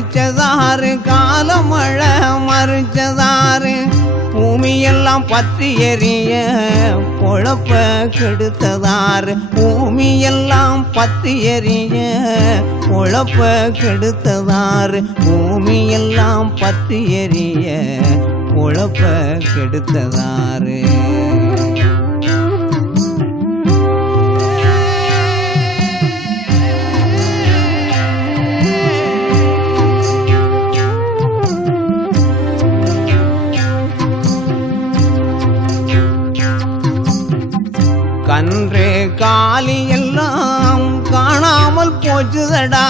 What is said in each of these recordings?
அழிச்சதாரு காலமழை மறிச்சதாரு பூமியெல்லாம் பற்றி எறிய பொழப்ப கெடுத்ததாரு பூமியெல்லாம் பற்றி எறிய பொழப்ப கெடுத்ததாரு பூமியெல்லாம் பற்றி எறிய பொழப்ப கெடுத்ததாரு கன்றே காலி எல்லாம் காணாமல் போச்சுதடா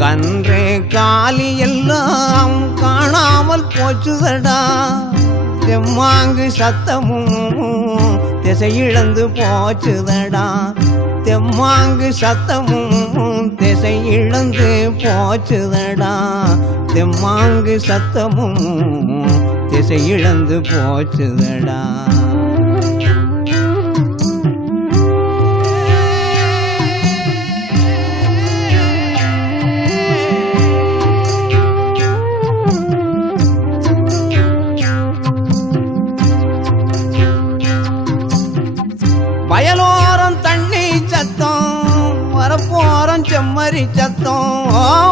கன்றே காலி எல்லாம் காணாமல் போச்சுதடா தெம்மாங்கு சத்தமும் திசையிழந்து போச்சுதடா தெம்மாங்கு சத்தமும் திசை இழந்து போச்சுதடா தெம்மாங்கு சத்தமும் திசை இழந்து போச்சுதடா வயலோரம் தண்ணி சத்தம் வரப்போரம் செம்மறி சத்தம்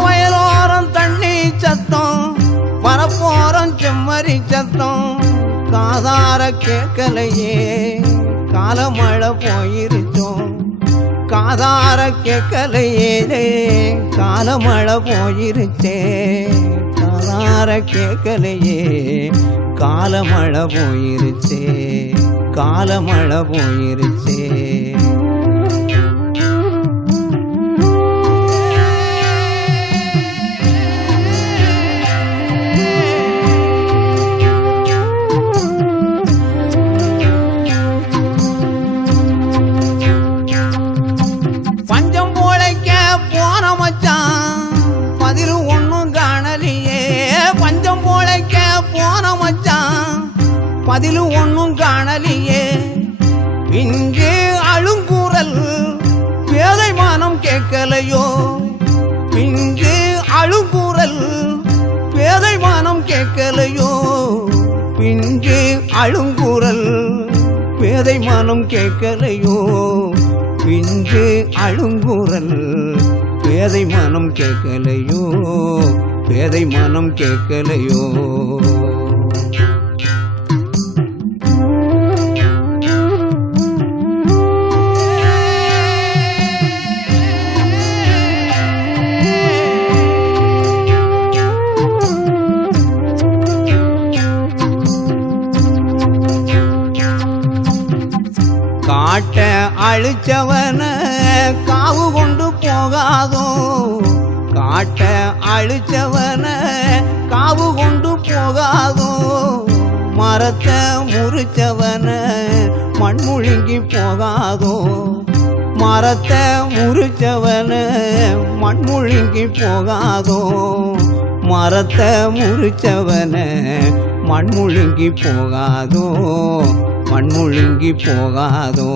வயலோரம் தண்ணி சத்தம் வரப்போரம் செம்மறி சத்தம் காதார கேட்கலையே காலமழை போயிருச்சோம் காதார கேட்கலையே காலமழை போயிருச்சே காதார கேட்கலையே காலமழை போயிருச்சே காலமழை போயிருச்சே பஞ்சம் போழைக்க போன மச்சான் பதில் ஒன்றும் காணலியே பஞ்சம் போழைக்க போன மச்சான் பதில் ஒன்றும் காணலியே இங்கே அழுங்குரல் பேதை மானம் கேட்கலையோ இங்கே அழுங்குரல் பேதை மானம் கேட்கலையோ இங்கே அழுங்குரல் பேதை மானம் கேட்கலையோ இங்கே அழுங்குரல் பேதை மானம் கேட்கலையோ பேதை மானம் கேட்கலையோ காட்ட அழிச்சவன காவு கொண்டு போகாதோ காட்ட அழிச்சவன காவு கொண்டு போகாதோ மரத்தை முறிச்சவன மண்முழுங்கி போகாதோ மரத்தை முறிச்சவன மண்முழுங்கி போகாதோ மரத்தை முறிச்சவன மண்முழுங்கி போகாதோ மண்முழுங்கி போகாதோ